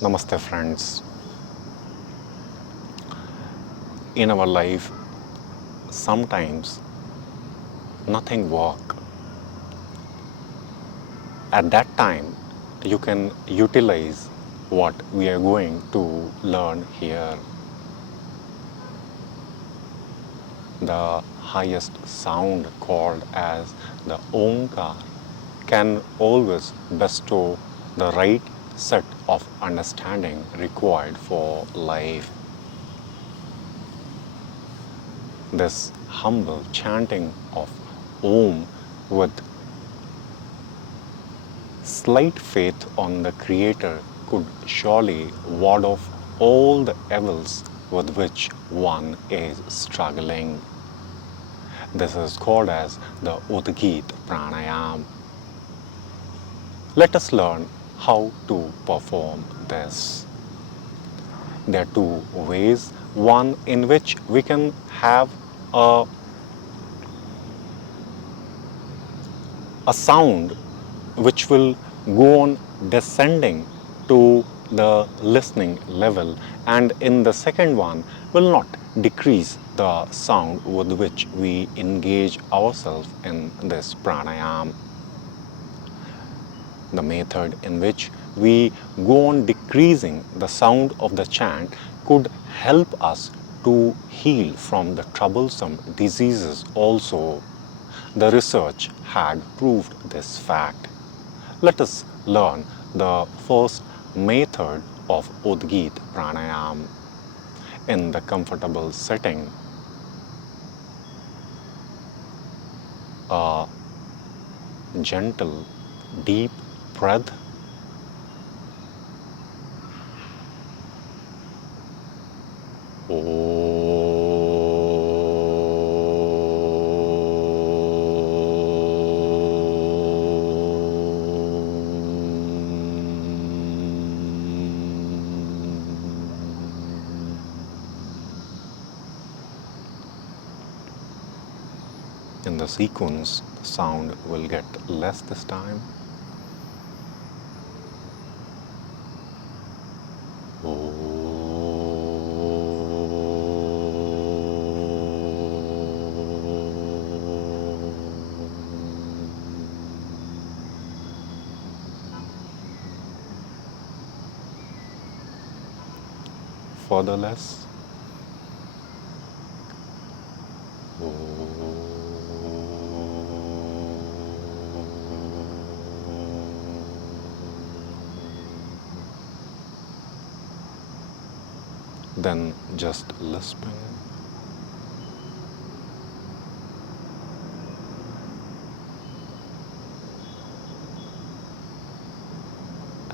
Namaste friends. In our life, sometimes nothing works. At that time, you can utilize what we are going to learn here. The highest sound called as the Omkar can always bestow the right set of understanding required for life. This humble chanting of Om with slight faith on the Creator could surely ward off all the evils with which one is struggling. This is called as the Udgeet Pranayama. Let us learn how to perform this. There are two ways. One in which we can have a sound which will go on descending to the listening level, and in the second one will not decrease the sound with which we engage ourselves in this pranayama. The method in which we go on decreasing the sound of the chant could help us to heal from the troublesome diseases also. The research had proved this fact. Let us learn the first method of Udgeet Pranayama in the comfortable setting. A gentle, deep breath. In the sequence, the sound will get less this time. Further less. Then just lisping.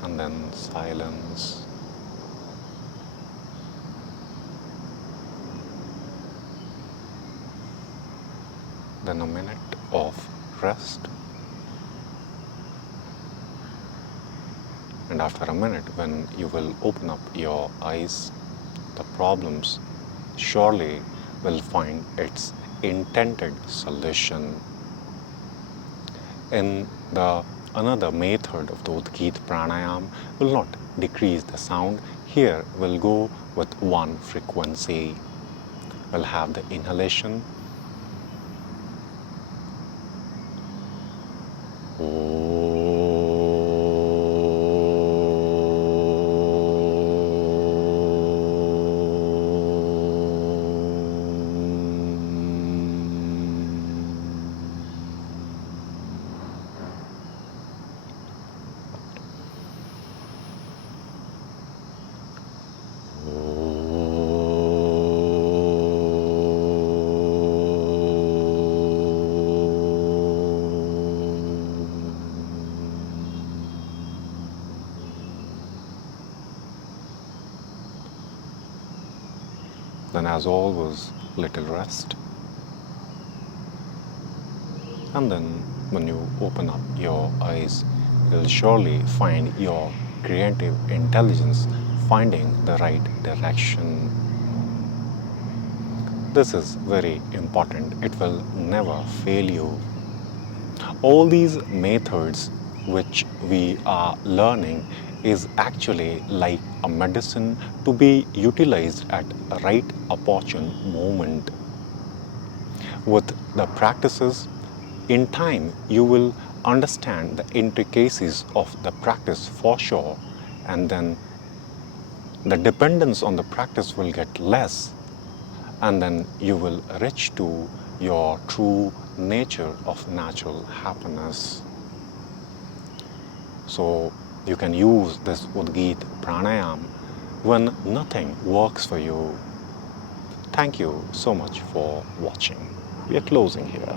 And then silence. Then a minute of rest. And after a minute, when you will open up your eyes, the problems surely will find its intended solution. In the another method of the Udgeet Pranayama will not decrease the sound. Here we'll go with one frequency. We'll have the inhalation. Then as always, little rest. And then when you open up your eyes, you'll surely find your creative intelligence finding the right direction. This is very important. It will never fail you. All these methods which we are learning is actually like a medicine to be utilized at a right opportune moment. With the practices, in time you will understand the intricacies of the practice for sure, and then the dependence on the practice will get less, and then you will reach to your true nature of natural happiness. So you can use this Udgeet Pranayama when nothing works for you. Thank you so much for watching. We are closing here.